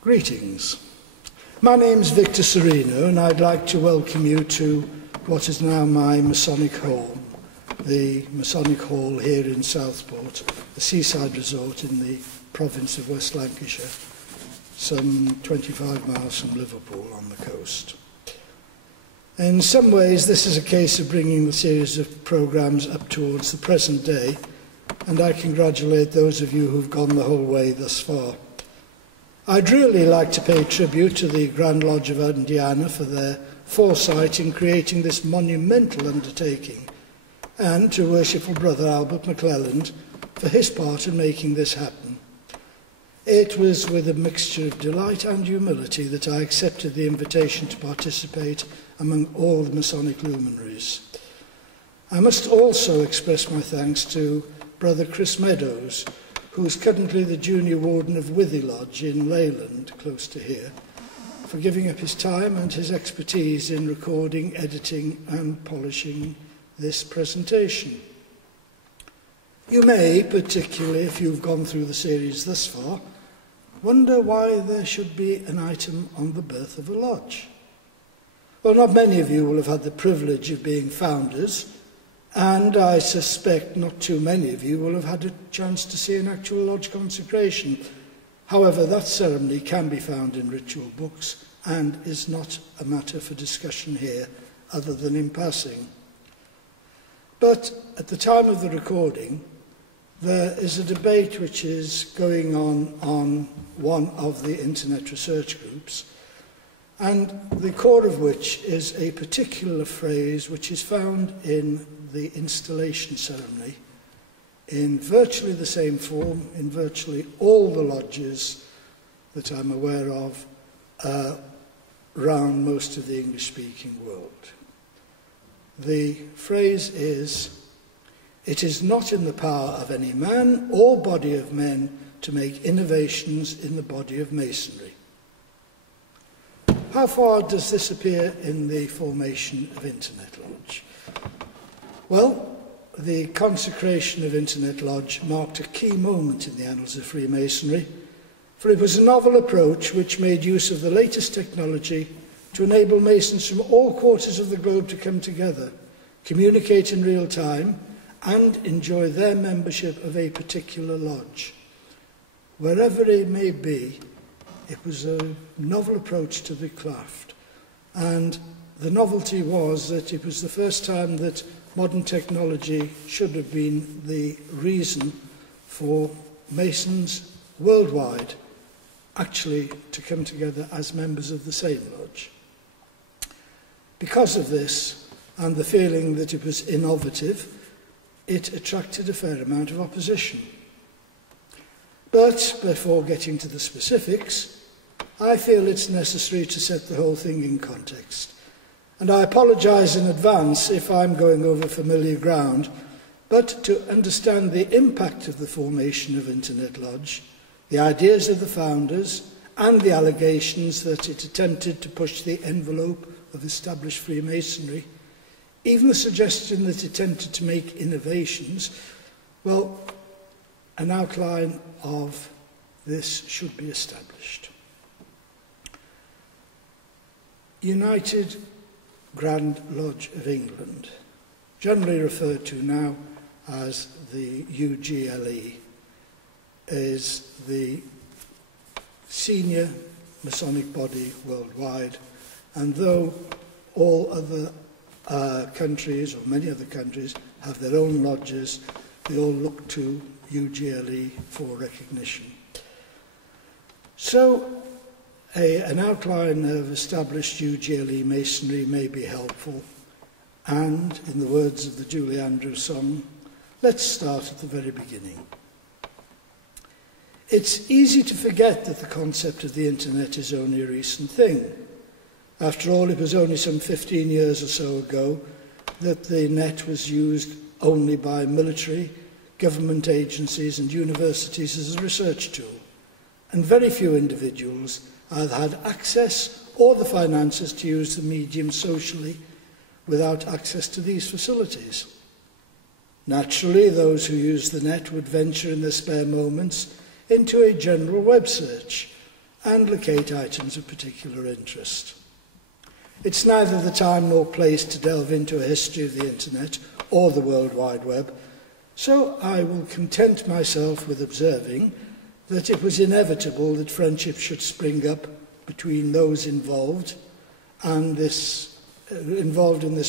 Greetings. My name's Victor Sereno, and I'd like to welcome you to what is now my Masonic home, the Masonic Hall here in Southport, a seaside resort in the province of West Lancashire, some 25 miles from Liverpool on the coast. In some ways, this is a case of bringing the series of programmes up towards the present day, and I congratulate those of you who've gone the whole way thus far. I'd really like to pay tribute to the Grand Lodge of Indiana for their foresight in creating this monumental undertaking, and to Worshipful Brother Albert McClelland for his part in making this happen. It was with a mixture of delight and humility that I accepted the invitation to participate among all the Masonic luminaries. I must also express my thanks to Brother Chris Meadows, who is currently the Junior Warden of Withy Lodge in Leyland, close to here, for giving up his time and his expertise in recording, editing and polishing this presentation. You may, particularly if you've gone through the series thus far, wonder why there should be an item on the birth of a lodge. Well, not many of you will have had the privilege of being founders, and I suspect not too many of you will have had a chance to see an actual lodge consecration. However, that ceremony can be found in ritual books and is not a matter for discussion here other than in passing. But at the time of the recording, there is a debate which is going on one of the internet research groups, and the core of which is a particular phrase which is found in the installation ceremony in virtually the same form in virtually all the lodges that I'm aware of around most of the English-speaking world. The phrase is, "It is not in the power of any man or body of men to make innovations in the body of masonry." How far does this appear in the formation of Internet Lodge? Well, the consecration of Internet Lodge marked a key moment in the annals of Freemasonry, for it was a novel approach which made use of the latest technology to enable Masons from all quarters of the globe to come together, communicate in real time, and enjoy their membership of a particular lodge. Wherever it may be, it was a novel approach to the craft, and the novelty was that it was the first time that modern technology should have been the reason for Masons worldwide actually to come together as members of the same lodge. Because of this, and the feeling that it was innovative, it attracted a fair amount of opposition. But before getting to the specifics, I feel it's necessary to set the whole thing in context. And I apologise in advance if I'm going over familiar ground, but to understand the impact of the formation of Internet Lodge, the ideas of the founders, and the allegations that it attempted to push the envelope of established Freemasonry, even the suggestion that it attempted to make innovations, well, an outline of this should be established. United Grand Lodge of England, generally referred to now as the UGLE, is the senior Masonic body worldwide, and though all other countries, or many other countries, have their own lodges, they all look to UGLE for recognition. So, an outline of established UGLE masonry may be helpful, and, in the words of the Julie Andrews song, let's start at the very beginning. It's easy to forget that the concept of the internet is only a recent thing. After all, it was only some 15 years or so ago that the net was used only by military, government agencies and universities as a research tool, and very few individuals either had access or the finances to use the medium socially without access to these facilities. Naturally, those who used the net would venture in their spare moments into a general web search, and locate items of particular interest. It's neither the time nor place to delve into a history of the internet or the World Wide Web, so I will content myself with observing that it was inevitable that friendship should spring up between those involved in this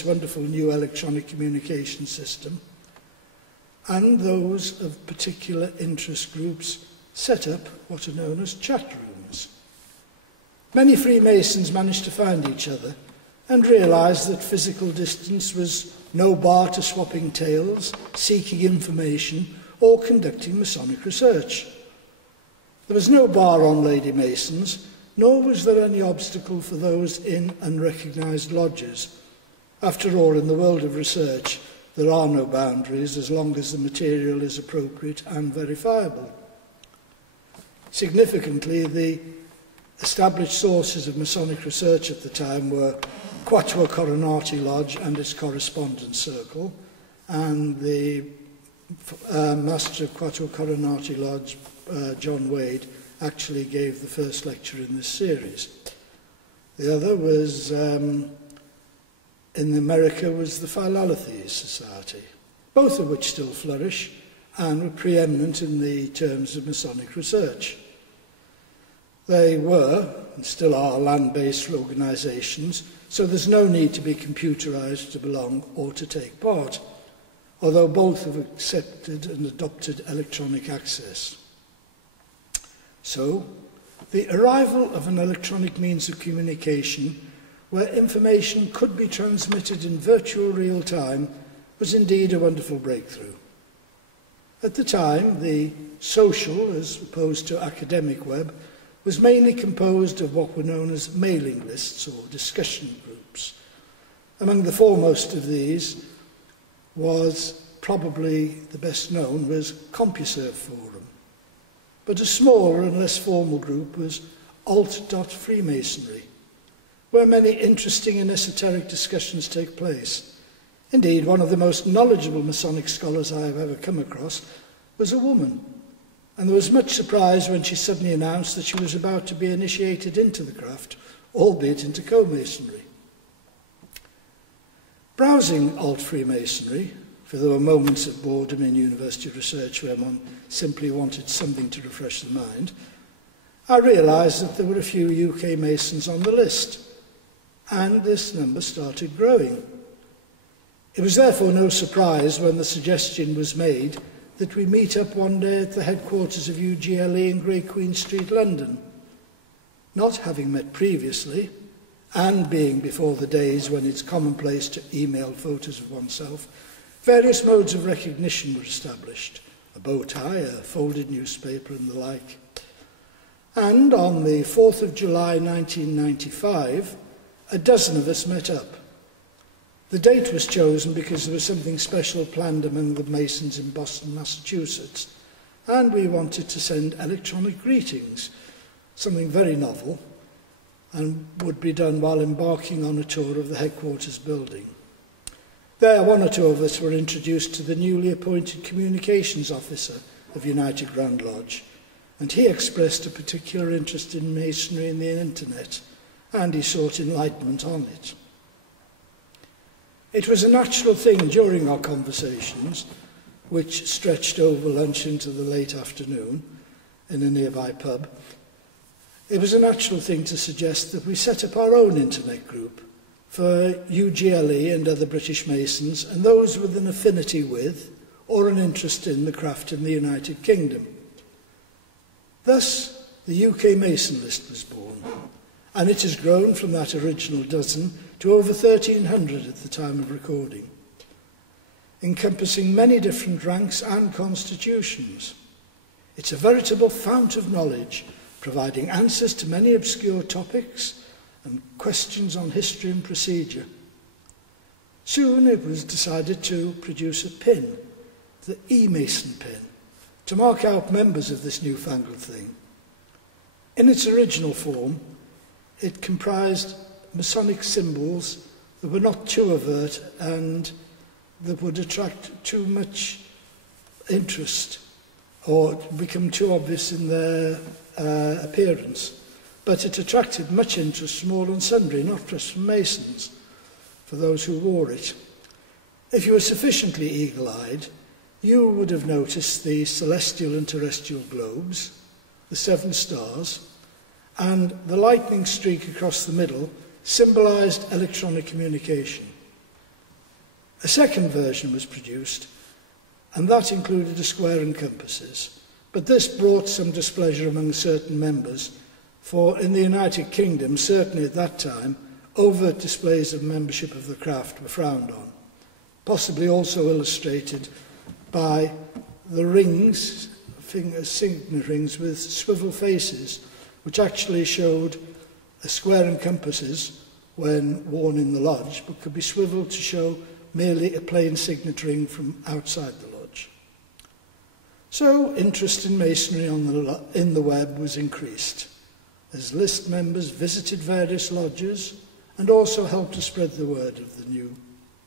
wonderful new electronic communication system, and those of particular interest groups set up what are known as chat rooms. Many Freemasons managed to find each other and realised that physical distance was no bar to swapping tales, seeking information, or conducting Masonic research. There was no bar on Lady Masons, nor was there any obstacle for those in unrecognised lodges. After all, in the world of research, there are no boundaries as long as the material is appropriate and verifiable. Significantly, the established sources of Masonic research at the time were Quatuor Coronati Lodge and its correspondence circle, and the master of Quatuor Coronati Lodge, John Wade, actually gave the first lecture in this series. The other was, in America, was the Philalethees Society, both of which still flourish and were preeminent in the terms of Masonic research. They were, and still are, land-based organisations, so there's no need to be computerised to belong or to take part, although both have accepted and adopted electronic access. So, the arrival of an electronic means of communication where information could be transmitted in virtual real time was indeed a wonderful breakthrough. At the time, the social, as opposed to academic web, was mainly composed of what were known as mailing lists or discussion groups. Among the foremost of these was, probably the best known, was CompuServe Forum. But a smaller and less formal group was alt.freemasonry, where many interesting and esoteric discussions take place. Indeed, one of the most knowledgeable Masonic scholars I have ever come across was a woman, and there was much surprise when she suddenly announced that she was about to be initiated into the craft, albeit into co-masonry. Browsing alt-Freemasonry, for there were moments of boredom in university research where one simply wanted something to refresh the mind, I realised that there were a few UK Masons on the list, and this number started growing. It was therefore no surprise when the suggestion was made that we meet up one day at the headquarters of UGLE in Great Queen Street, London. Not having met previously, and being before the days when it's commonplace to email photos of oneself, various modes of recognition were established: a bow tie, a folded newspaper, and the like. And on the 4th of July 1995, a dozen of us met up. The date was chosen because there was something special planned among the Masons in Boston, Massachusetts, and we wanted to send electronic greetings, something very novel, and would be done while embarking on a tour of the headquarters building. There, one or two of us were introduced to the newly appointed communications officer of United Grand Lodge, and he expressed a particular interest in masonry and the internet, and he sought enlightenment on it. It was a natural thing during our conversations, which stretched over lunch into the late afternoon in a nearby pub, it was a natural thing to suggest that we set up our own internet group for UGLE and other British Masons and those with an affinity with or an interest in the craft in the United Kingdom. Thus, the UK Mason list was born, and it has grown from that original dozen to over 1,300 at the time of recording, encompassing many different ranks and constitutions. It's a veritable fount of knowledge, providing answers to many obscure topics and questions on history and procedure. Soon it was decided to produce a pin, the E-Mason pin, to mark out members of this newfangled thing. In its original form, it comprised Masonic symbols that were not too overt and that would attract too much interest or become too obvious in their appearance. but it attracted much interest from all and sundry, not just from masons, for those who wore it. If you were sufficiently eagle-eyed, you would have noticed the celestial and terrestrial globes, the 7 stars, and the lightning streak across the middle symbolised electronic communication. A second version was produced, and that included a square and compasses, but this brought some displeasure among certain members, for in the United Kingdom, certainly at that time, overt displays of membership of the craft were frowned on, possibly also illustrated by the rings, signet rings with swivel faces, which actually showed a square and compasses when worn in the lodge, but could be swiveled to show merely a plain signet ring from outside the lodge. So interest in masonry in the web was increased, as list members visited various lodges and also helped to spread the word of the new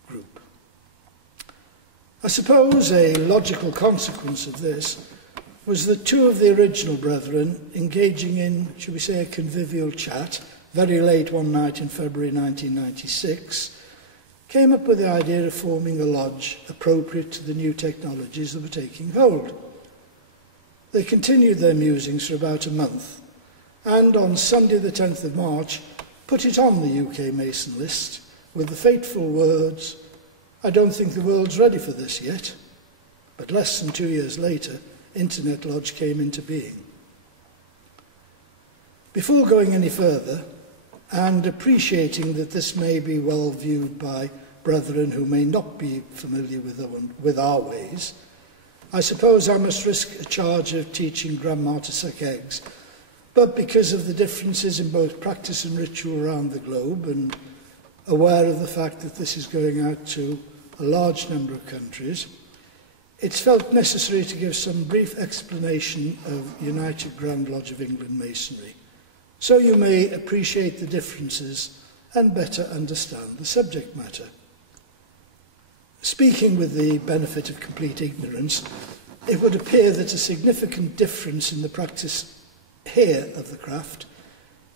group. I suppose a logical consequence of this was that 2 of the original brethren, engaging in, shall we say, a convivial chat very late one night in February 1996, came up with the idea of forming a lodge appropriate to the new technologies that were taking hold. They continued their musings for about a month, and on Sunday the 10th of March put it on the UK Mason list with the fateful words, "I don't think the world's ready for this yet." But less than 2 years later, Internet Lodge came into being. Before going any further, and appreciating that this may be well viewed by brethren who may not be familiar with our ways, I suppose I must risk a charge of teaching grandma to suck eggs, but because of the differences in both practice and ritual around the globe, and aware of the fact that this is going out to a large number of countries, it's felt necessary to give some brief explanation of United Grand Lodge of England Masonry, so you may appreciate the differences and better understand the subject matter. Speaking with the benefit of complete ignorance, it would appear that a significant difference in the practice here of the craft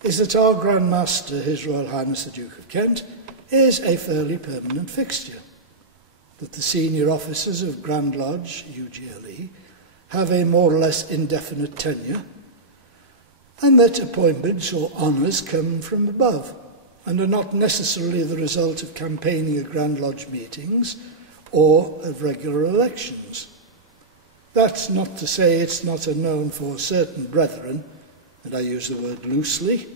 is that our Grand Master, His Royal Highness the Duke of Kent, is a fairly permanent fixture, that the senior officers of Grand Lodge, UGLE, have a more or less indefinite tenure, and that appointments or honours come from above and are not necessarily the result of campaigning at Grand Lodge meetings or of regular elections. That's not to say it's not unknown for certain brethren, and I use the word loosely,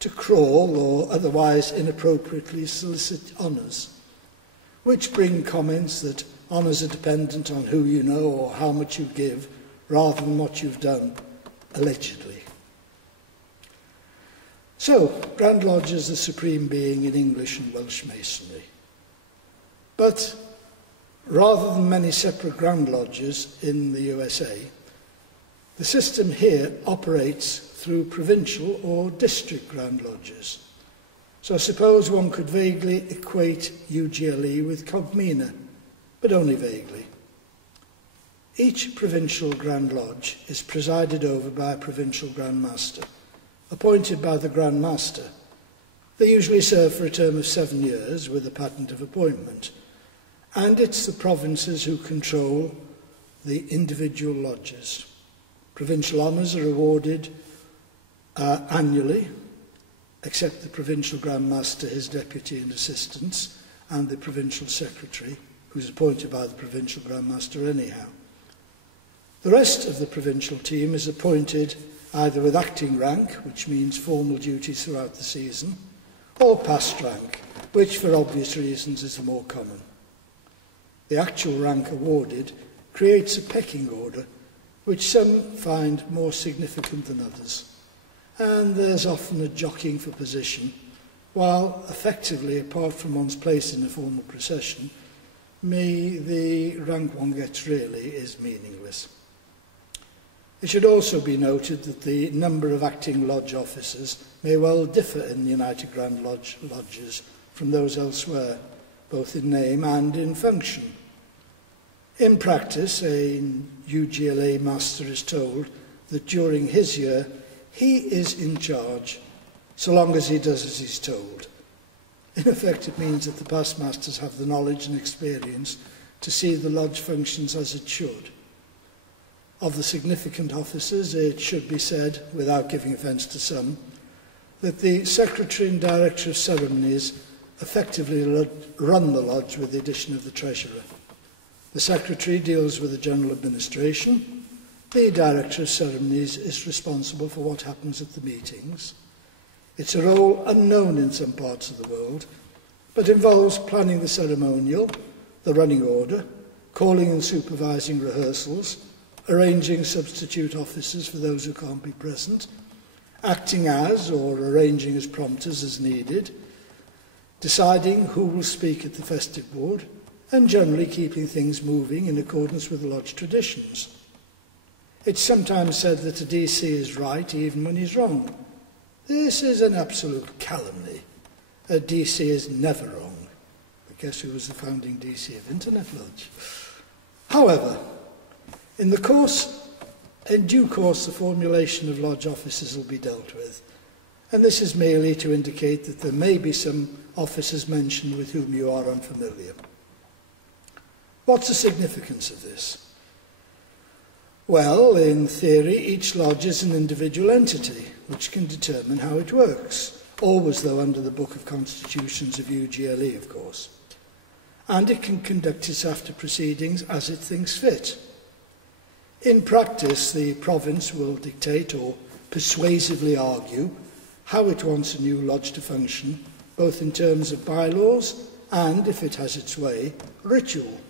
to crawl or otherwise inappropriately solicit honours, which bring comments that honours are dependent on who you know or how much you give, rather than what you've done, allegedly. So, Grand Lodge is the supreme being in English and Welsh Masonry. But rather than many separate Grand Lodges in the USA, the system here operates through provincial or district Grand Lodges. So I suppose one could vaguely equate UGLE with Cogmina, but only vaguely. Each provincial Grand Lodge is presided over by a provincial Grand Master, appointed by the Grand Master. They usually serve for a term of 7 years with a patent of appointment, and it's the provinces who control the individual lodges. Provincial honours are awarded annually, except the provincial Grand Master, his deputy and assistants, and the provincial secretary, who's appointed by the provincial Grand Master anyhow. The rest of the provincial team is appointed either with acting rank, which means formal duties throughout the season, or past rank, which for obvious reasons is the more common. The actual rank awarded creates a pecking order, which some find more significant than others. And there's often a jockeying for position, while effectively, apart from one's place in a formal procession, the rank one gets really is meaningless. It should also be noted that the number of acting lodge officers may well differ in the United Grand Lodges from those elsewhere, both in name and in function. In practice, a UGLA master is told that during his year, he is in charge so long as he does as he's told. In effect, it means that the past masters have the knowledge and experience to see the lodge functions as it should. Of the significant officers, it should be said, without giving offence to some, that the Secretary and Director of Ceremonies effectively run the lodge with the addition of the Treasurer. The Secretary deals with the general administration. The Director of Ceremonies is responsible for what happens at the meetings. It's a role unknown in some parts of the world, but involves planning the ceremonial, the running order, calling and supervising rehearsals, arranging substitute officers for those who can't be present, acting as or arranging as prompters as needed, deciding who will speak at the festive board, and generally keeping things moving in accordance with the lodge traditions. It's sometimes said that a DC is right even when he's wrong. This is an absolute calumny. A DC is never wrong. But guess who was the founding DC of Internet Lodge? However, in due course, the formulation of lodge officers will be dealt with, and this is merely to indicate that there may be some officers mentioned with whom you are unfamiliar. What's the significance of this? Well, in theory, each lodge is an individual entity, which can determine how it works, always though under the Book of Constitutions of UGLE, of course. And it can conduct its after proceedings as it thinks fit. In practice, the province will dictate or persuasively argue how it wants a new lodge to function, both in terms of bylaws and, if it has its way, ritual.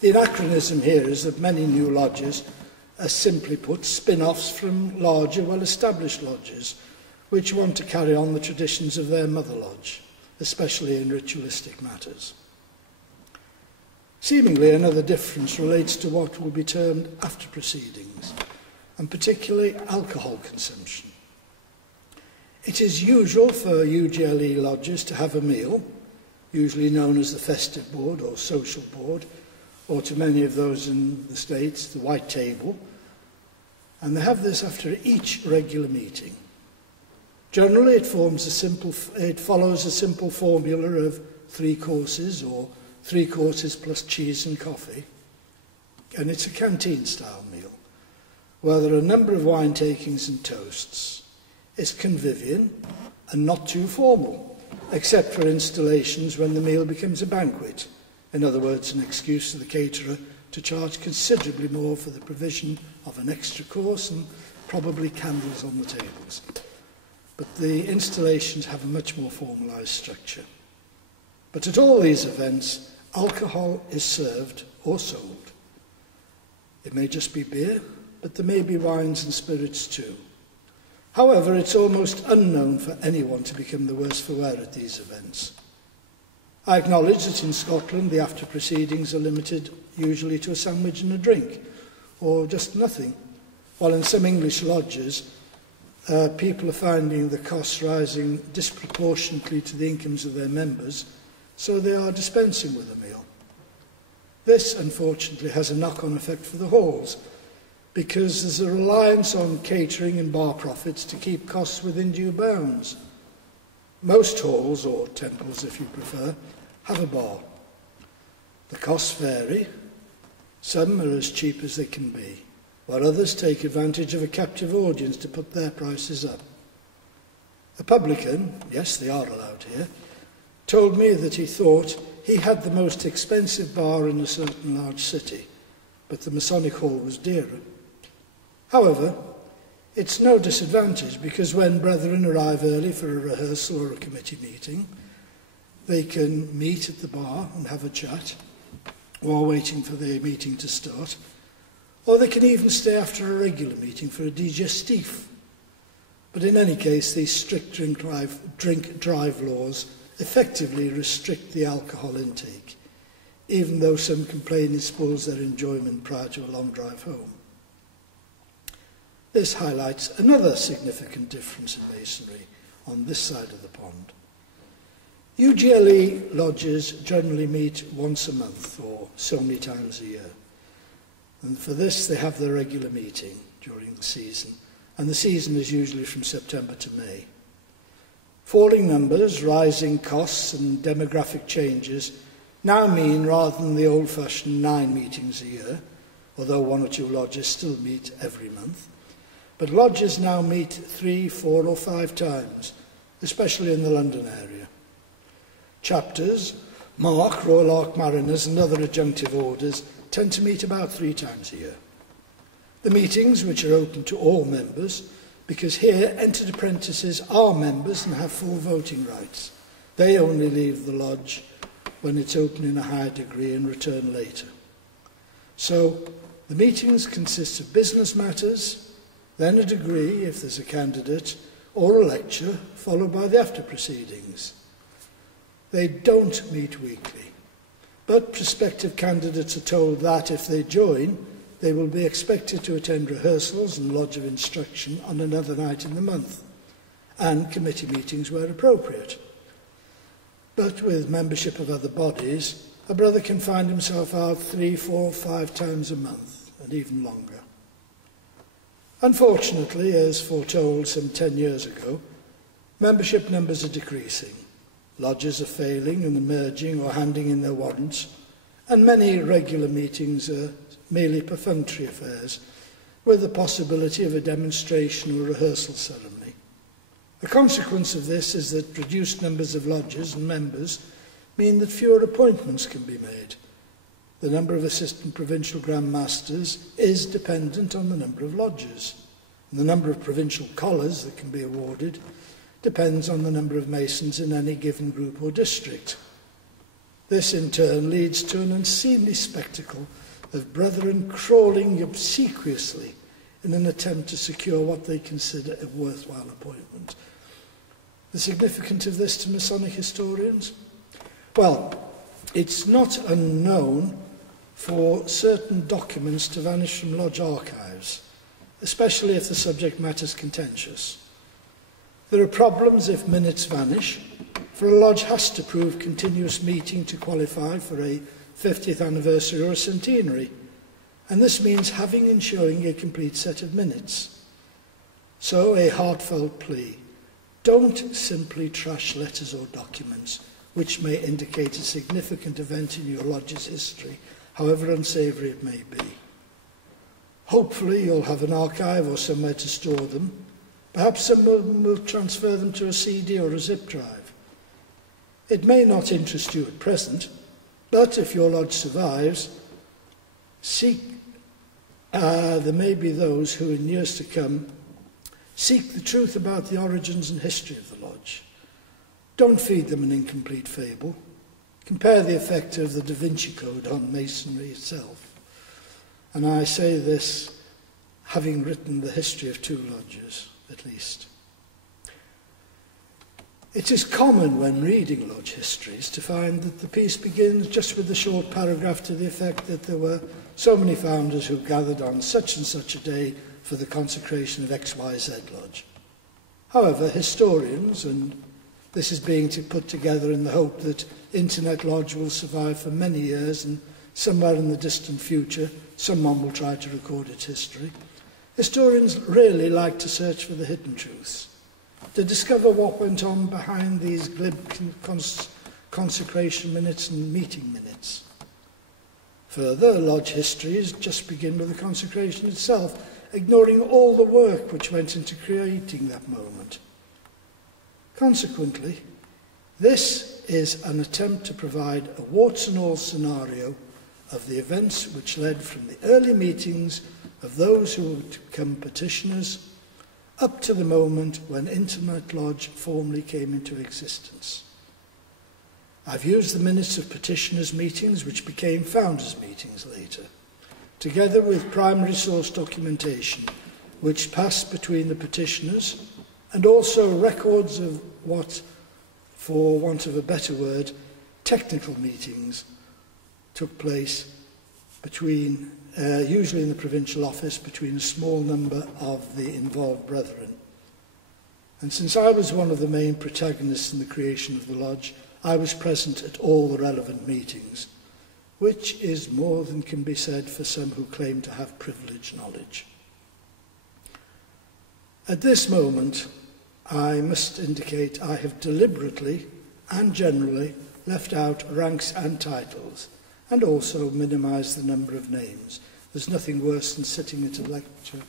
The anachronism here is that many new lodges are simply put spin-offs from larger, well-established lodges, which want to carry on the traditions of their mother lodge, especially in ritualistic matters. Seemingly, another difference relates to what will be termed after proceedings, and particularly alcohol consumption. It is usual for UGLE lodges to have a meal, usually known as the festive board or social board, or to many of those in the States, the white table, and they have this after each regular meeting. Generally, it follows a simple formula of 3 courses, or 3 courses plus cheese and coffee, and it's a canteen-style meal, where there are a number of wine takings and toasts. It's convivial and not too formal, except for installations when the meal becomes a banquet. In other words, an excuse for the caterer to charge considerably more for the provision of an extra course and probably candles on the tables. But the installations have a much more formalised structure. But at all these events, alcohol is served or sold. It may just be beer, but there may be wines and spirits too. However, it's almost unknown for anyone to become the worse for wear at these events. I acknowledge that in Scotland the after proceedings are limited usually to a sandwich and a drink, or just nothing, while in some English lodges people are finding the costs rising disproportionately to the incomes of their members, so they are dispensing with a meal. This, unfortunately, has a knock-on effect for the halls, because there's a reliance on catering and bar profits to keep costs within due bounds. Most halls, or temples if you prefer, have a bar. The costs vary. Some are as cheap as they can be, while others take advantage of a captive audience to put their prices up. A publican, yes, they are allowed here, told me that he thought he had the most expensive bar in a certain large city, but the Masonic Hall was dearer. However, it's no disadvantage, because when brethren arrive early for a rehearsal or a committee meeting, they can meet at the bar and have a chat while waiting for the meeting to start, or they can even stay after a regular meeting for a digestif. But in any case, these strict drink drive laws effectively restrict the alcohol intake, even though some complain it spoils their enjoyment prior to a long drive home. This highlights another significant difference in Masonry on this side of the pond. UGLE lodges generally meet once a month or so many times a year. And for this they have their regular meeting during the season. And the season is usually from September to May. Falling numbers, rising costs and demographic changes now mean, rather than the old-fashioned 9 meetings a year, although 1 or 2 lodges still meet every month, but lodges now meet 3, 4 or 5 times, especially in the London area. Chapters, Mark, Royal Ark Mariners and other adjunctive orders tend to meet about 3 times a year. The meetings, which are open to all members, because here entered apprentices are members and have full voting rights. They only leave the lodge when it's open in a higher degree and return later. So the meetings consist of business matters, then a degree if there's a candidate, or a lecture, followed by the after proceedings. They don't meet weekly, but prospective candidates are told that if they join, they will be expected to attend rehearsals and lodge of instruction on another night in the month, and committee meetings where appropriate. But with membership of other bodies, a brother can find himself out 3, 4, 5 times a month, and even longer. Unfortunately, as foretold some 10 years ago, membership numbers are decreasing. Lodges are failing and emerging or handing in their warrants, and many regular meetings are merely perfunctory affairs, with the possibility of a demonstration or rehearsal ceremony. A consequence of this is that reduced numbers of lodges and members mean that fewer appointments can be made. The number of assistant provincial Grand Masters is dependent on the number of lodges, and the number of provincial collars that can be awarded depends on the number of masons in any given group or district. This in turn leads to an unseemly spectacle of brethren crawling obsequiously in an attempt to secure what they consider a worthwhile appointment. The significance of this to Masonic historians? Well, it's not unknown for certain documents to vanish from lodge archives, especially if the subject matter is contentious. There are problems if minutes vanish, for a lodge has to prove continuous meeting to qualify for a 50th anniversary or a centenary, and this means having and showing a complete set of minutes. So a heartfelt plea: don't simply trash letters or documents which may indicate a significant event in your lodge's history, however unsavoury it may be. Hopefully you'll have an archive or somewhere to store them. Perhaps someone will transfer them to a CD or a zip drive. It may not interest you at present, but if your lodge survives, there may be those who in years to come seek the truth about the origins and history of the lodge. Don't feed them an incomplete fable. Compare the effect of the Da Vinci Code on Masonry itself. And I say this having written the history of 2 lodges, at least. It is common when reading lodge histories to find that the piece begins just with a short paragraph to the effect that there were so many founders who gathered on such and such a day for the consecration of XYZ Lodge. However, historians, and this is being put together in the hope that Internet Lodge will survive for many years and somewhere in the distant future someone will try to record its history, historians really like to search for the hidden truths, to discover what went on behind these glib consecration minutes and meeting minutes. Further, lodge histories just begin with the consecration itself, ignoring all the work which went into creating that moment. Consequently, this is an attempt to provide a warts and all scenario of the events which led from the early meetings of those who would become petitioners up to the moment when Internet Lodge formally came into existence. I've used the minutes of petitioners' meetings, which became founders' meetings later, together with primary source documentation, which passed between the petitioners, and also records of what, for want of a better word, technical meetings took place between, usually in the provincial office, between a small number of the involved brethren. And since I was one of the main protagonists in the creation of the lodge, I was present at all the relevant meetings, which is more than can be said for some who claim to have privileged knowledge. At this moment, I must indicate I have deliberately and generally left out ranks and titles, and also minimised the number of names. There's nothing worse than sitting at a lecture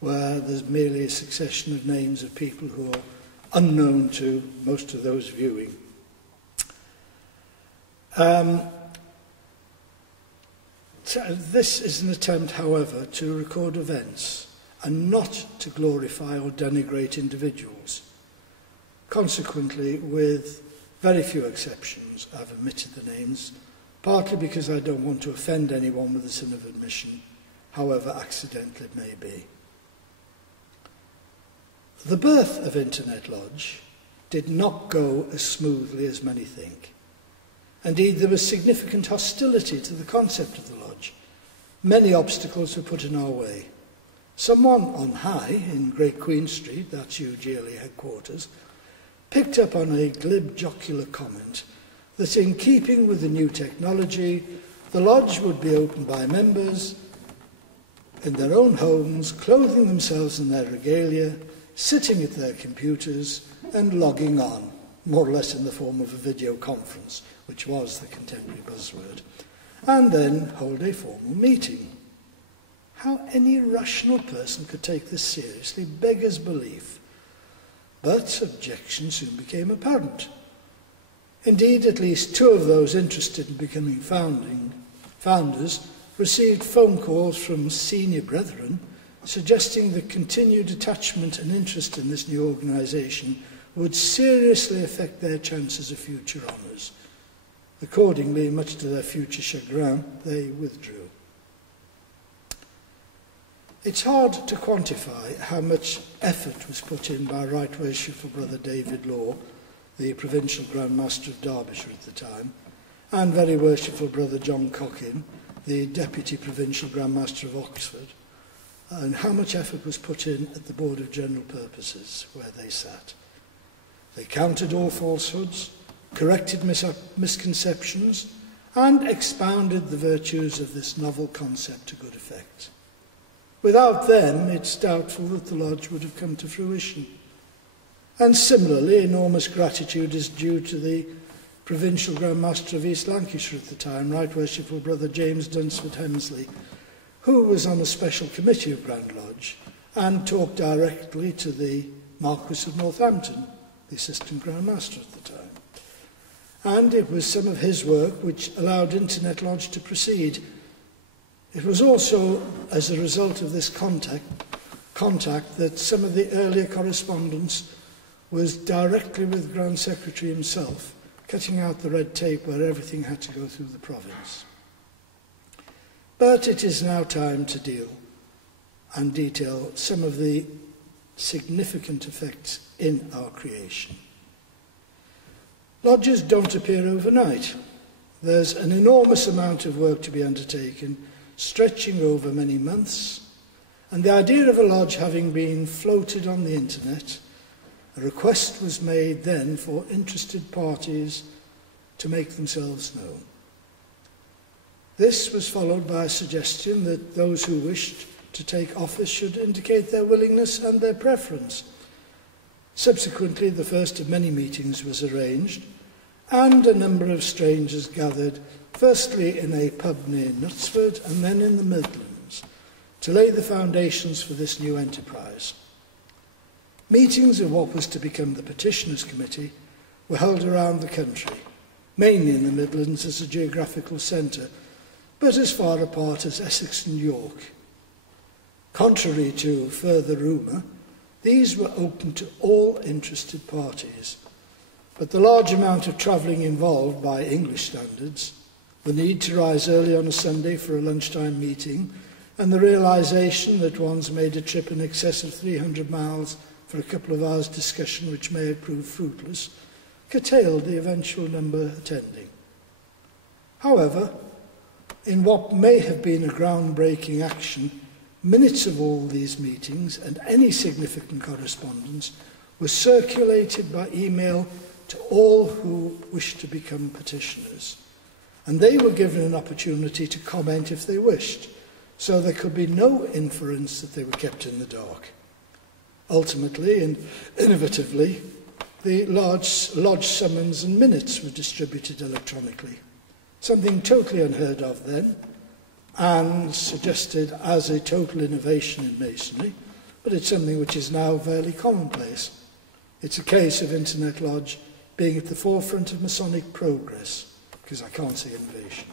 where there's merely a succession of names of people who are unknown to most of those viewing. This is an attempt, however, to record events and not to glorify or denigrate individuals. Consequently, with very few exceptions, I've omitted the names, partly because I don't want to offend anyone with a sin of admission, however accidental it may be. The birth of Internet Lodge did not go as smoothly as many think. Indeed, there was significant hostility to the concept of the lodge. Many obstacles were put in our way. Someone on high in Great Queen Street, that's UGLE headquarters, picked up on a glib jocular comment that in keeping with the new technology, the lodge would be opened by members in their own homes, clothing themselves in their regalia, sitting at their computers and logging on, more or less in the form of a video conference, which was the contemporary buzzword, and then hold a formal meeting. How any rational person could take this seriously beggars belief, but objection soon became apparent. Indeed, at least two of those interested in becoming founders received phone calls from senior brethren suggesting that continued attachment and interest in this new organisation would seriously affect their chances of future honours. Accordingly, much to their future chagrin, they withdrew. It's hard to quantify how much effort was put in by Right Worshipful Brother David Law, the Provincial Grand Master of Derbyshire at the time, and Very Worshipful Brother John Cockin, the Deputy Provincial Grand Master of Oxford, and how much effort was put in at the Board of General Purposes, where they sat. They counted all falsehoods, corrected misconceptions, and expounded the virtues of this novel concept to good effect. Without them, it's doubtful that the lodge would have come to fruition. And similarly, enormous gratitude is due to the Provincial Grand Master of East Lancashire at the time, Right Worshipful Brother James Dunsford Hemsley, who was on a special committee of Grand Lodge and talked directly to the Marquess of Northampton, the Assistant Grand Master at the time. And it was some of his work which allowed Internet Lodge to proceed. It was also as a result of this contact that some of the earlier correspondence was directly with Grand Secretary himself, cutting out the red tape where everything had to go through the province. But it is now time to deal and detail some of the significant effects in our creation. Lodges don't appear overnight. There's an enormous amount of work to be undertaken, stretching over many months, and the idea of a lodge having been floated on the internet, a request was made then for interested parties to make themselves known. This was followed by a suggestion that those who wished to take office should indicate their willingness and their preference. Subsequently, the first of many meetings was arranged, and a number of strangers gathered, firstly in a pub near Knutsford and then in the Midlands, to lay the foundations for this new enterprise. Meetings of what was to become the Petitioners' Committee were held around the country, mainly in the Midlands as a geographical centre, but as far apart as Essex and York. Contrary to further rumour, these were open to all interested parties, but the large amount of travelling involved by English standards, the need to rise early on a Sunday for a lunchtime meeting, and the realisation that one's made a trip in excess of 300 miles for a couple of hours' discussion which may have proved fruitless, curtailed the eventual number attending. However, in what may have been a groundbreaking action, minutes of all these meetings and any significant correspondence were circulated by email to all who wished to become petitioners, and they were given an opportunity to comment if they wished, so there could be no inference that they were kept in the dark. Ultimately and innovatively, the lodge summons and minutes were distributed electronically, something totally unheard of then, and suggested as a total innovation in Masonry, but it's something which is now fairly commonplace. It's a case of Internet Lodge being at the forefront of Masonic progress, because I can't see innovation.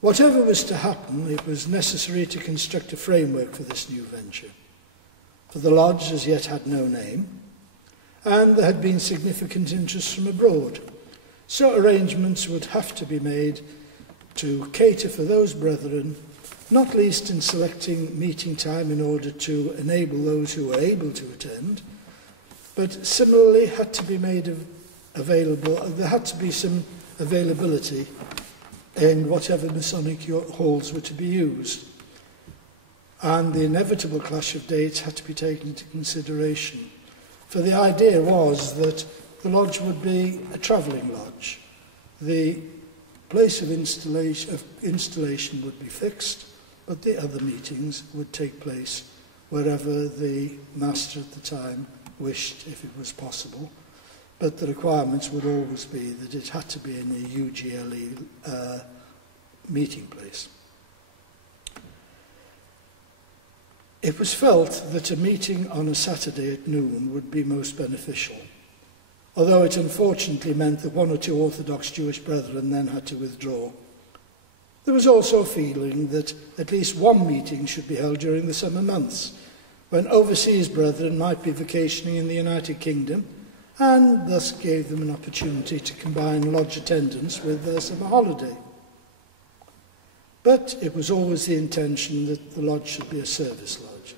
Whatever was to happen, it was necessary to construct a framework for this new venture. For the lodge as yet had no name, and there had been significant interest from abroad, so arrangements would have to be made to cater for those brethren, not least in selecting meeting time in order to enable those who were able to attend, but similarly had to be made available, there had to be some availability in whatever Masonic halls were to be used. And the inevitable clash of dates had to be taken into consideration. For the idea was that the lodge would be a travelling lodge. The place of installation would be fixed, but the other meetings would take place wherever the master at the time wished, if it was possible. But the requirements would always be that it had to be in a UGLE meeting place. It was felt that a meeting on a Saturday at noon would be most beneficial, although it unfortunately meant that one or two Orthodox Jewish brethren then had to withdraw. There was also a feeling that at least one meeting should be held during the summer months, when overseas brethren might be vacationing in the United Kingdom, and thus gave them an opportunity to combine lodge attendance with their summer holiday. But it was always the intention that the lodge should be a service lodge,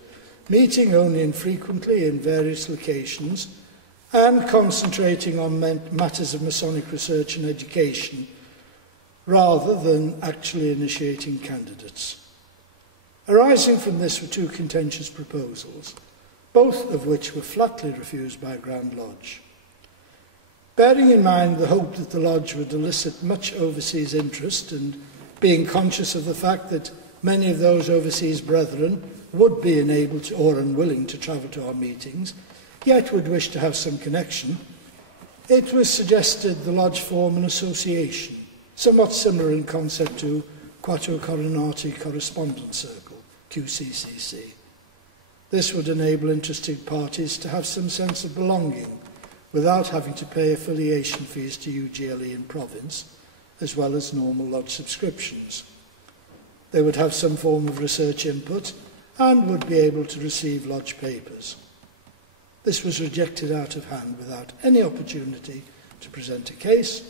meeting only infrequently in various locations and concentrating on matters of Masonic research and education, rather than actually initiating candidates. Arising from this were two contentious proposals, both of which were flatly refused by Grand Lodge. Bearing in mind the hope that the lodge would elicit much overseas interest, and being conscious of the fact that many of those overseas brethren would be enabled to, or unwilling to travel to our meetings, yet would wish to have some connection, it was suggested the lodge form an association, somewhat similar in concept to Quattro Coronati Correspondence Circle, QCCC. This would enable interested parties to have some sense of belonging without having to pay affiliation fees to UGLE in province, as well as normal lodge subscriptions. They would have some form of research input and would be able to receive lodge papers. This was rejected out of hand without any opportunity to present a case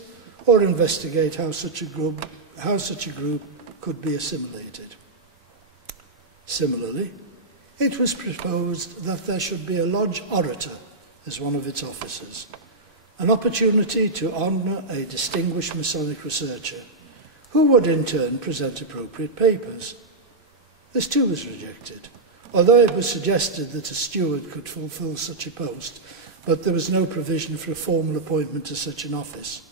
or investigate how such a group could be assimilated. Similarly, it was proposed that there should be a lodge orator as one of its officers, an opportunity to honour a distinguished Masonic researcher who would in turn present appropriate papers. This too was rejected, although it was suggested that a steward could fulfil such a post, but there was no provision for a formal appointment to such an office.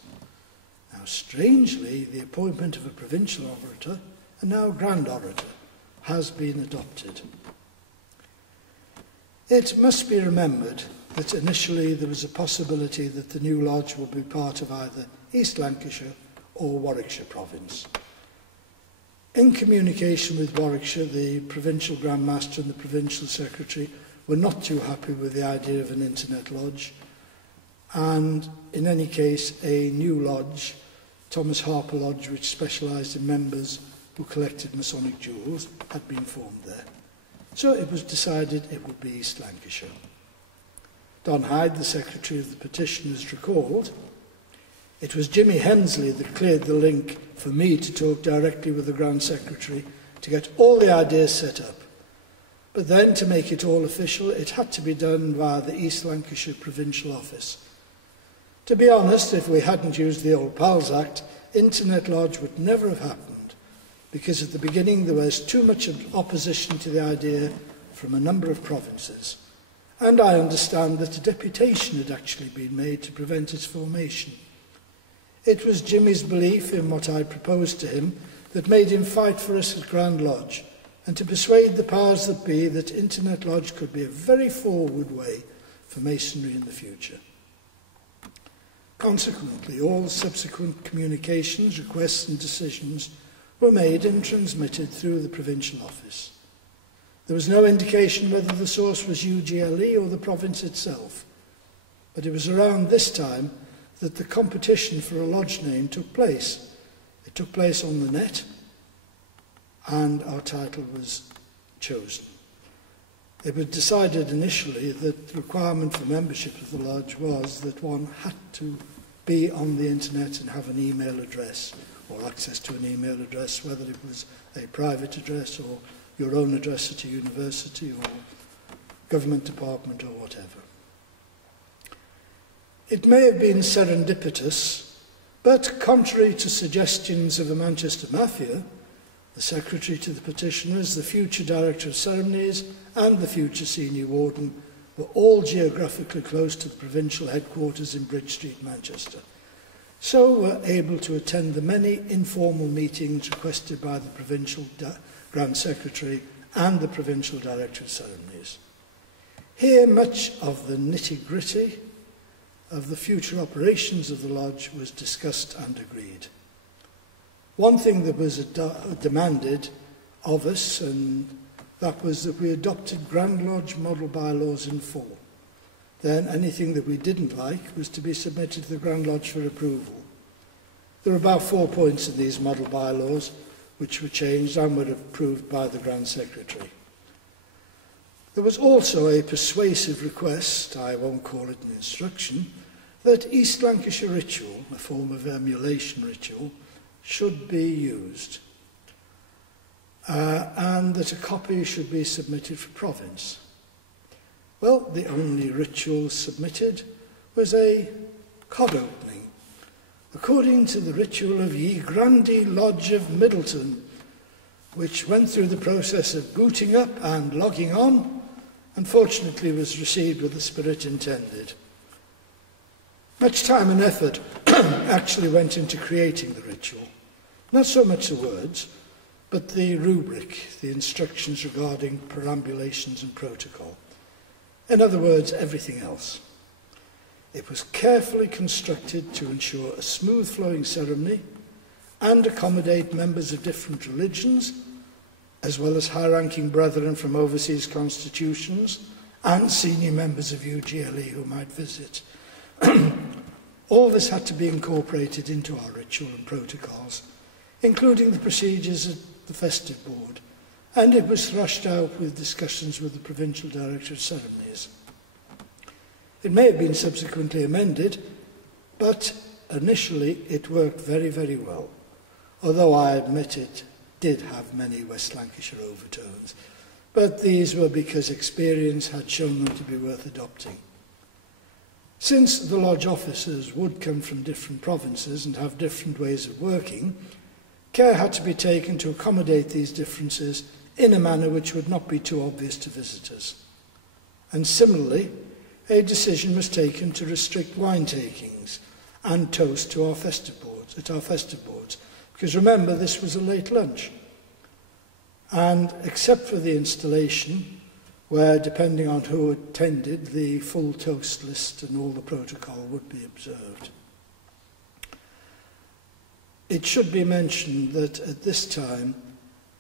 Now, strangely, the appointment of a provincial orator, and now grand orator, has been adopted. It must be remembered that initially there was a possibility that the new lodge would be part of either East Lancashire or Warwickshire province. In communication with Warwickshire, the provincial Grand Master and the provincial secretary were not too happy with the idea of an internet lodge, and in any case a new lodge, Thomas Harper Lodge, which specialised in members who collected Masonic jewels, had been formed there. So it was decided it would be East Lancashire. Don Hyde, the secretary of the petitioners, recalled, "It was Jimmy Hensley that cleared the link for me to talk directly with the Grand Secretary to get all the ideas set up. But then, to make it all official, it had to be done via the East Lancashire Provincial Office. To be honest, if we hadn't used the old PALS Act, Internet Lodge would never have happened, because at the beginning there was too much opposition to the idea from a number of provinces. And I understand that a deputation had actually been made to prevent its formation. It was Jimmy's belief in what I proposed to him that made him fight for us at Grand Lodge, and to persuade the powers that be that Internet Lodge could be a very forward way for Masonry in the future. Consequently, all subsequent communications, requests and decisions were made and transmitted through the provincial office. There was no indication whether the source was UGLE or the province itself, but it was around this time that the competition for a lodge name took place. It took place on the net, and our title was chosen. It was decided initially that the requirement for membership of the lodge was that one had to be on the internet and have an email address, or access to an email address, whether it was a private address or your own address at a university or government department or whatever. It may have been serendipitous, but contrary to suggestions of the Manchester Mafia, the secretary to the petitioners, the future director of ceremonies and the future senior warden were all geographically close to the provincial headquarters in Bridge Street, Manchester, so were able to attend the many informal meetings requested by the provincial Grand Secretary and the provincial director of ceremonies. Here much of the nitty-gritty of the future operations of the lodge was discussed and agreed. One thing that was demanded of us, and that was that we adopted Grand Lodge model bylaws in full. Then anything that we didn't like was to be submitted to the Grand Lodge for approval. There were about 4 points in these model bylaws which were changed and were approved by the Grand Secretary. There was also a persuasive request, I won't call it an instruction, that East Lancashire ritual, a form of emulation ritual, should be used, and that a copy should be submitted for province. Well, the only ritual submitted was a cod opening, according to the ritual of Ye Grandi Lodge of Middleton, which went through the process of booting up and logging on, and fortunately was received with the spirit intended. Much time and effort actually went into creating the ritual. Not so much the words, but the rubric, the instructions regarding perambulations and protocol. In other words, everything else. It was carefully constructed to ensure a smooth-flowing ceremony and accommodate members of different religions, as well as high-ranking brethren from overseas constitutions and senior members of UGLE who might visit. All this had to be incorporated into our ritual and protocols, including the procedures at the festive board, and it was thrashed out with discussions with the provincial director of ceremonies. It may have been subsequently amended, but initially it worked very, very well, although I admit it did have many West Lancashire overtones, but these were because experience had shown them to be worth adopting. Since the lodge officers would come from different provinces and have different ways of working, care had to be taken to accommodate these differences in a manner which would not be too obvious to visitors. And similarly, a decision was taken to restrict wine takings and toast to our festive boards, because remember, this was a late lunch. And except for the installation, where, depending on who attended, the full toast list and all the protocol would be observed. It should be mentioned that at this time,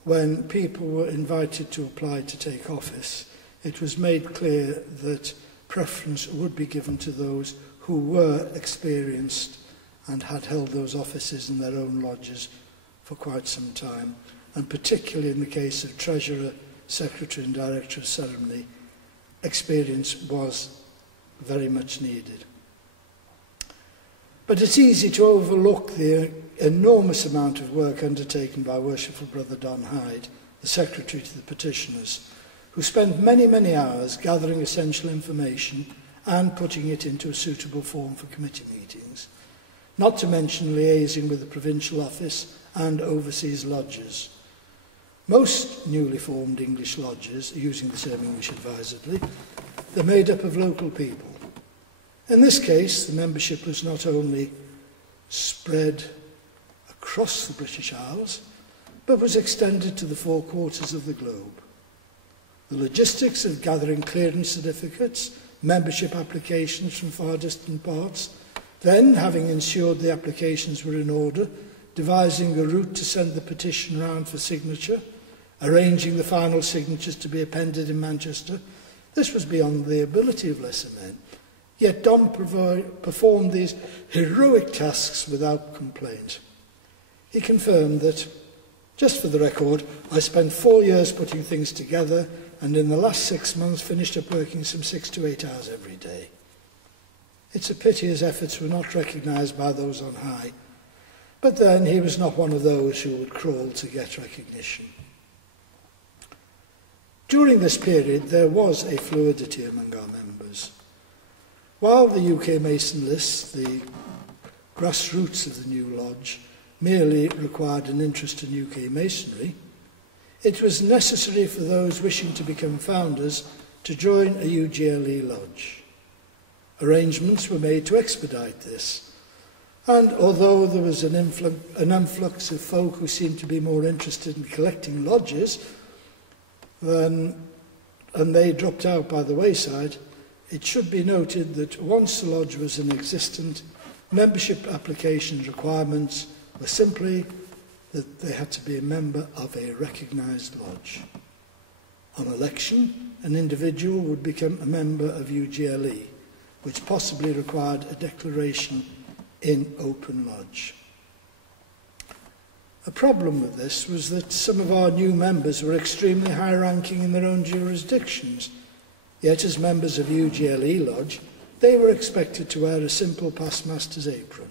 when people were invited to apply to take office, it was made clear that preference would be given to those who were experienced and had held those offices in their own lodges for quite some time, and particularly in the case of Treasurer, Secretary and Director of Ceremony, experience was very much needed. But it's easy to overlook the enormous amount of work undertaken by Worshipful Brother Don Hyde, the Secretary to the petitioners, who spent many, many hours gathering essential information and putting it into a suitable form for committee meetings, not to mention liaising with the provincial office and overseas lodges. Most newly formed English lodges, using the term English advisedly, they're made up of local people. In this case, the membership was not only spread across the British Isles, but was extended to the 4 quarters of the globe. The logistics of gathering clearance certificates, membership applications from far distant parts, then, having ensured the applications were in order, devising a route to send the petition round for signature, arranging the final signatures to be appended in Manchester, this was beyond the ability of lesser men. Yet Dom performed these heroic tasks without complaint. He confirmed that, just for the record, I spent 4 years putting things together, and in the last 6 months finished up working some 6 to 8 hours every day. It's a pity his efforts were not recognised by those on high, but then he was not one of those who would crawl to get recognition. During this period, there was a fluidity among our members. While the UK Mason list, the grassroots of the new lodge, merely required an interest in UK Masonry, it was necessary for those wishing to become founders to join a UGLE lodge. Arrangements were made to expedite this, and although there was an influx of folk who seemed to be more interested in collecting lodges and they dropped out by the wayside, it should be noted that once the lodge was in existence, membership application requirements were simply that they had to be a member of a recognised lodge. On election, an individual would become a member of UGLE, which possibly required a declaration in open lodge. A problem with this was that some of our new members were extremely high-ranking in their own jurisdictions, yet as members of UGLE lodge, they were expected to wear a simple pastmaster's apron.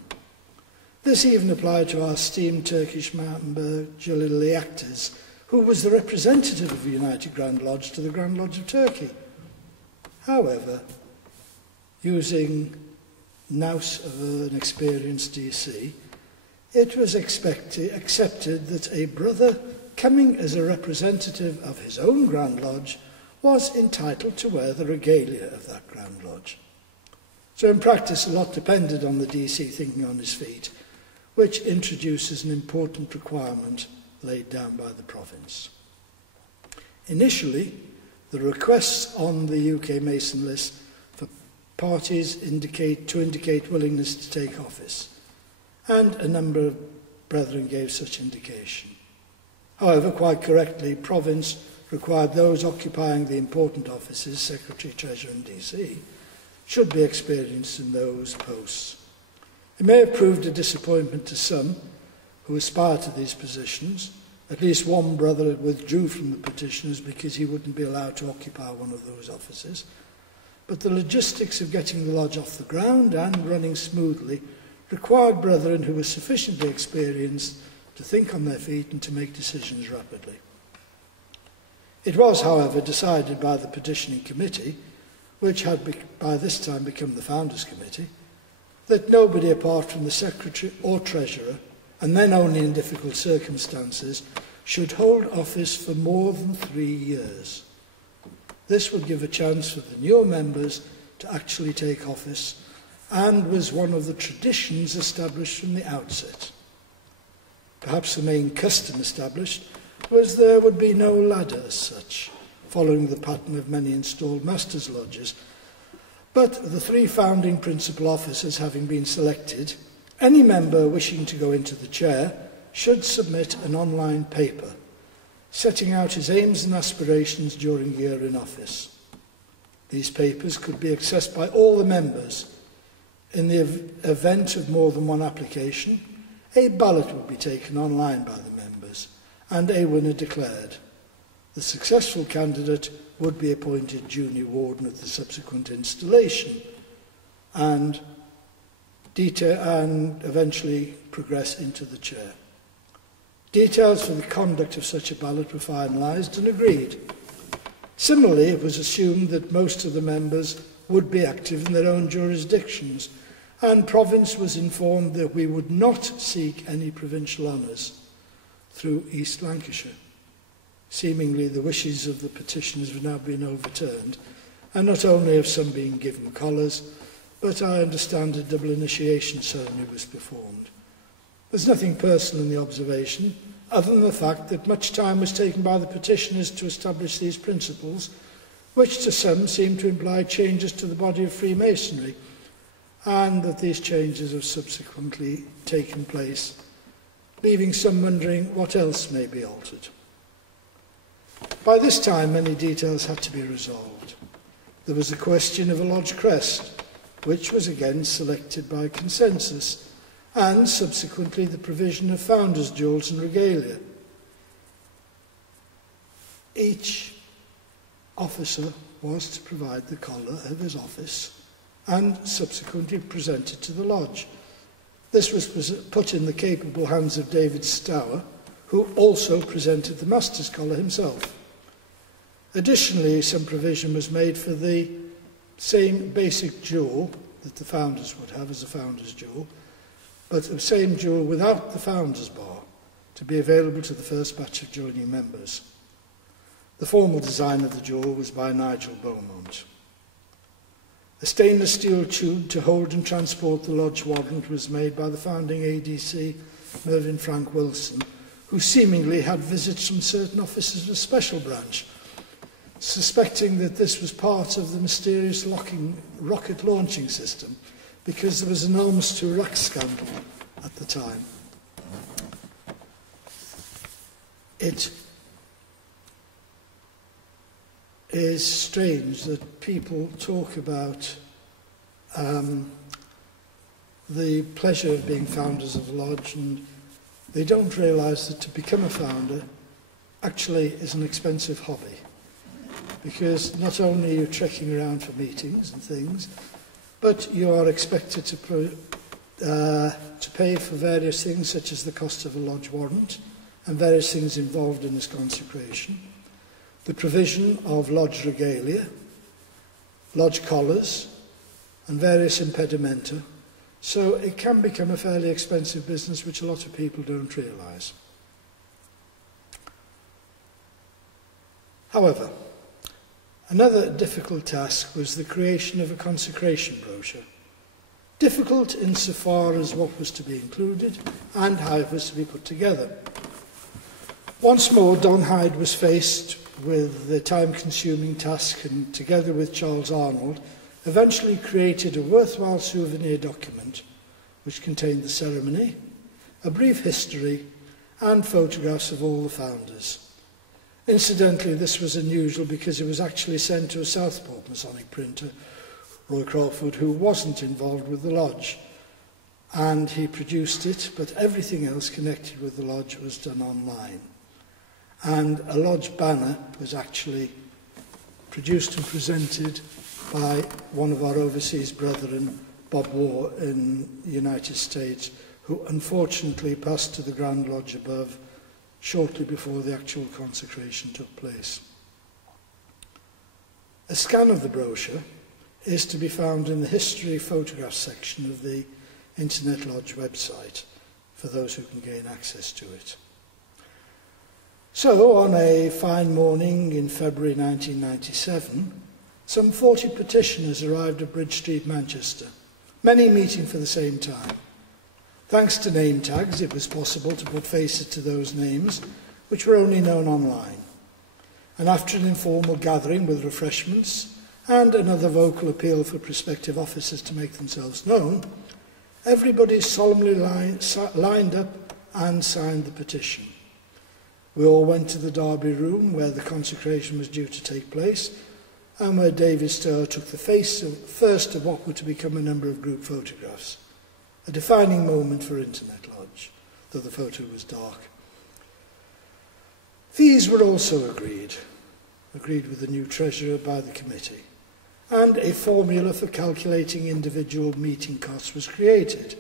This even applied to our esteemed Turkish member, Jalil Liaktas, who was the representative of the United Grand Lodge to the Grand Lodge of Turkey. However, using nous of an experienced DC, it was accepted that a brother coming as a representative of his own Grand Lodge was entitled to wear the regalia of that Grand Lodge. So in practice, a lot depended on the DC thinking on his feet, which introduces an important requirement laid down by the province. Initially, the requests on the UK Mason list for parties to indicate willingness to take office, and a number of brethren gave such indication. However, quite correctly, province required those occupying the important offices, Secretary, Treasurer and DC, should be experienced in those posts. It may have proved a disappointment to some who aspired to these positions. At least one brother withdrew from the petitioners because he wouldn't be allowed to occupy one of those offices. But the logistics of getting the lodge off the ground and running smoothly required brethren who were sufficiently experienced to think on their feet and to make decisions rapidly. It was, however, decided by the petitioning committee, which had by this time become the Founders Committee, that nobody apart from the Secretary or Treasurer, and then only in difficult circumstances, should hold office for more than 3 years. This would give a chance for the newer members to actually take office, and was one of the traditions established from the outset. Perhaps the main custom established was there would be no ladder as such, following the pattern of many installed masters' lodges. But the 3 founding principal officers having been selected, any member wishing to go into the chair should submit an online paper setting out his aims and aspirations during a year in office. These papers could be accessed by all the members. In the event of more than one application, a ballot would be taken online by the members and a winner declared. The successful candidate would be appointed junior warden of the subsequent installation and eventually progress into the chair. Details for the conduct of such a ballot were finalised and agreed. Similarly, it was assumed that most of the members would be active in their own jurisdictions, and province was informed that we would not seek any provincial honours through East Lancashire. Seemingly the wishes of the petitioners have now been overturned, and not only have some been given collars, but I understand a double initiation ceremony was performed. There's nothing personal in the observation, other than the fact that much time was taken by the petitioners to establish these principles, which to some seem to imply changes to the body of Freemasonry, and that these changes have subsequently taken place, leaving some wondering what else may be altered. By this time, many details had to be resolved. There was the question of a lodge crest, which was again selected by consensus, and subsequently the provision of founders' jewels and regalia. Each officer was to provide the collar of his office and subsequently presented to the lodge. This was put in the capable hands of David Stour, who also presented the master's collar himself. Additionally, some provision was made for the same basic jewel that the founders would have as a founder's jewel, but the same jewel without the founder's bar, to be available to the first batch of joining members. The formal design of the jewel was by Nigel Beaumont. A stainless steel tube to hold and transport the lodge warrant was made by the founding ADC, Mervyn Frank Wilson, who seemingly had visits from certain officers of the special branch, suspecting that this was part of the mysterious rocket launching system, because there was an arms to Iraq scandal at the time. It is strange that people talk about the pleasure of being founders of a lodge, and they don't realise that to become a founder actually is an expensive hobby, because not only are you trekking around for meetings and things, but you are expected to pay for various things, such as the cost of a lodge warrant and various things involved in this consecration, the provision of lodge regalia, lodge collars, and various impedimenta. So it can become a fairly expensive business, which a lot of people don't realise. However, another difficult task was the creation of a consecration brochure. Difficult insofar as what was to be included and how it was to be put together. Once more, Don Hyde was faced with the time-consuming task, and together with Charles Arnold, eventually created a worthwhile souvenir document which contained the ceremony, a brief history, and photographs of all the founders. Incidentally, this was unusual because it was actually sent to a Southport Masonic printer, Roy Crawford, who wasn't involved with the lodge, and he produced it, but everything else connected with the lodge was done online. And a lodge banner was actually produced and presented by one of our overseas brethren, Bob War, in the United States, who unfortunately passed to the Grand Lodge above shortly before the actual consecration took place. A scan of the brochure is to be found in the History Photograph section of the Internet Lodge website, for those who can gain access to it. So, on a fine morning in February 1997, some 40 petitioners arrived at Bridge Street, Manchester, many meeting for the same time. Thanks to name tags, it was possible to put faces to those names, which were only known online. And after an informal gathering with refreshments and another vocal appeal for prospective officers to make themselves known, everybody solemnly lined up and signed the petition. We all went to the Derby room where the consecration was due to take place, and where David Stour took the first of what were to become a number of group photographs. A defining moment for Internet Lodge, though the photo was dark. Fees were also agreed with the new treasurer by the committee, and a formula for calculating individual meeting costs was created.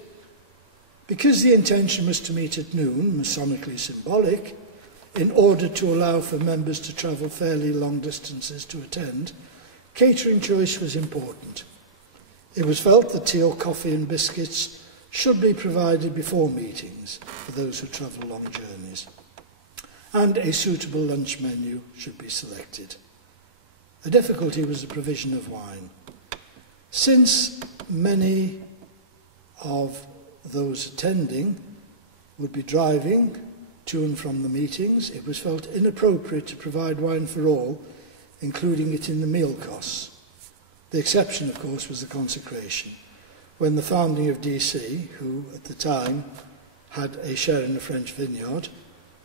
Because the intention was to meet at noon, Masonically symbolic, in order to allow for members to travel fairly long distances to attend, catering choice was important. It was felt that tea or coffee and biscuits should be provided before meetings for those who travel long journeys, and a suitable lunch menu should be selected. A difficulty was the provision of wine. Since many of those attending would be driving to and from the meetings, it was felt inappropriate to provide wine for all, including it in the meal costs. The exception, of course, was the consecration, when the founding of DC, who at the time had a share in the French vineyard,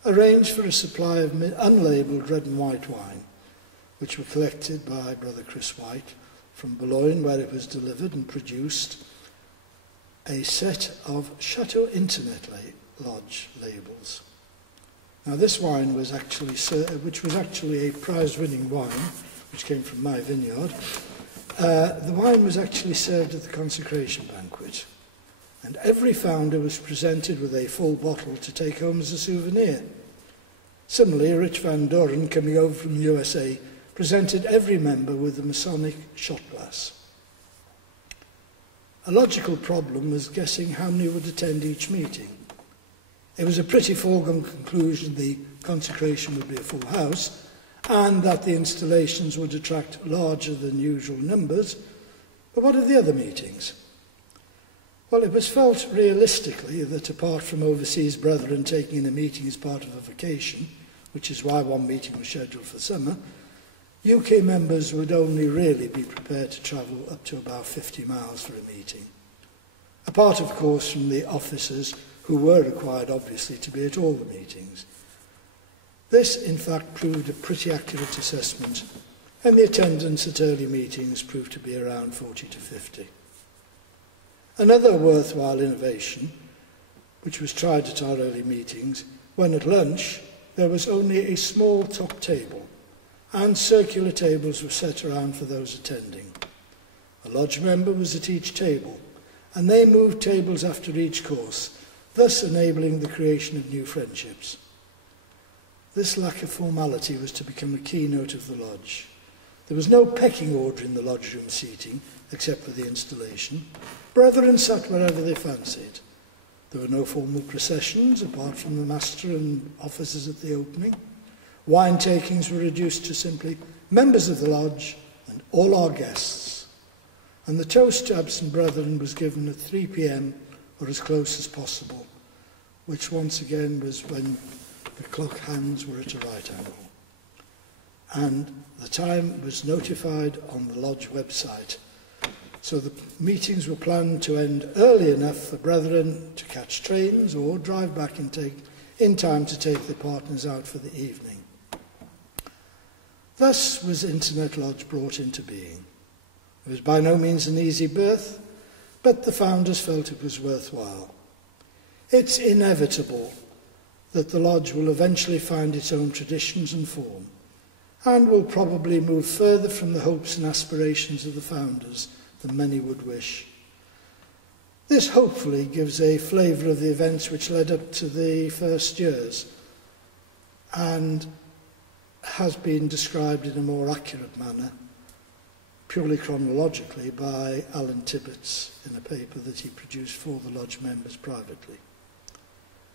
arranged for a supply of unlabelled red and white wine, which were collected by Brother Chris White from Boulogne, where it was delivered, and produced a set of Chateau Internet Lodge labels. Now this wine was actually, which was actually a prize-winning wine, which came from my vineyard. The wine was actually served at the consecration banquet, and every founder was presented with a full bottle to take home as a souvenir. Similarly, Rich Van Doren, coming over from the USA, presented every member with a Masonic shot glass. A logical problem was guessing how many would attend each meeting. It was a pretty foregone conclusion the consecration would be a full house, and that the installations would attract larger than usual numbers. But what of the other meetings? Well, it was felt realistically that apart from overseas brethren taking in a meeting as part of a vacation, which is why one meeting was scheduled for summer, UK members would only really be prepared to travel up to about 50 miles for a meeting. Apart, of course, from the officers who were required, obviously, to be at all the meetings. This, in fact, proved a pretty accurate assessment, and the attendance at early meetings proved to be around 40 to 50. Another worthwhile innovation, which was tried at our early meetings, when at lunch there was only a small top table, and circular tables were set around for those attending. A lodge member was at each table, and they moved tables after each course, thus enabling the creation of new friendships. This lack of formality was to become a keynote of the lodge. There was no pecking order in the lodge room seating, except for the installation. Brethren sat wherever they fancied. There were no formal processions, apart from the master and officers at the opening. Wine takings were reduced to simply members of the lodge and all our guests. And the toast to absent brethren was given at 3 p.m. or as close as possible, which once again was when the clock hands were at a right angle. And the time was notified on the lodge website. So the meetings were planned to end early enough for brethren to catch trains or drive back in time to take their partners out for the evening. Thus was Internet Lodge brought into being. It was by no means an easy birth, but the founders felt it was worthwhile. It's inevitable that the lodge will eventually find its own traditions and form, and will probably move further from the hopes and aspirations of the founders than many would wish. This hopefully gives a flavour of the events which led up to the first years, and has been described in a more accurate manner, purely chronologically, by Alan Tibbetts in a paper that he produced for the lodge members privately.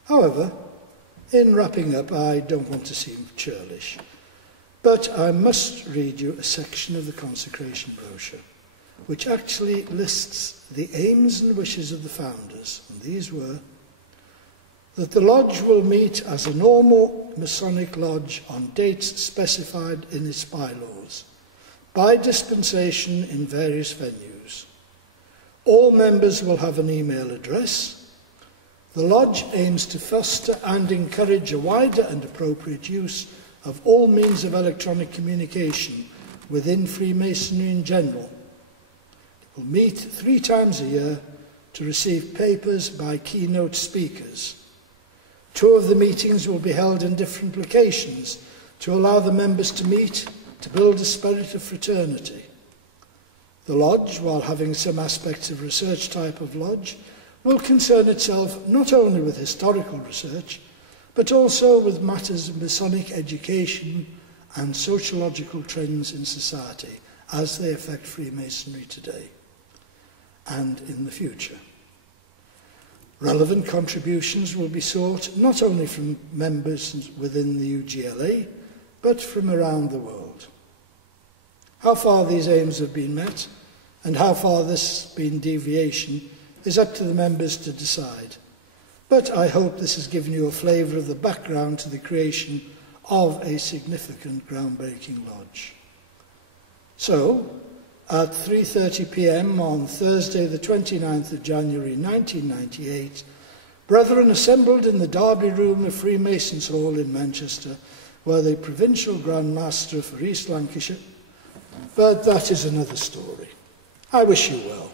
However, in wrapping up, I don't want to seem churlish, but I must read you a section of the Consecration Brochure, which actually lists the aims and wishes of the founders, and these were that the lodge will meet as a normal Masonic lodge on dates specified in its bylaws, by dispensation in various venues. All members will have an email address. The lodge aims to foster and encourage a wider and appropriate use of all means of electronic communication within Freemasonry in general. It will meet 3 times a year to receive papers by keynote speakers. 2 of the meetings will be held in different locations to allow the members to meet, to build a spirit of fraternity. The lodge, while having some aspects of research type of lodge, will concern itself not only with historical research, but also with matters of Masonic education and sociological trends in society as they affect Freemasonry today and in the future. Relevant contributions will be sought not only from members within the UGLA, but from around the world. How far these aims have been met, and how far this has been deviation, is up to the members to decide. but I hope this has given you a flavour of the background to the creation of a significant groundbreaking lodge. So, at 3:30 p.m. on Thursday the 29th of January 1998, brethren assembled in the Derby Room of Freemasons Hall in Manchester, where the Provincial Grand Master for East Lancashire, but that is another story. I wish you well.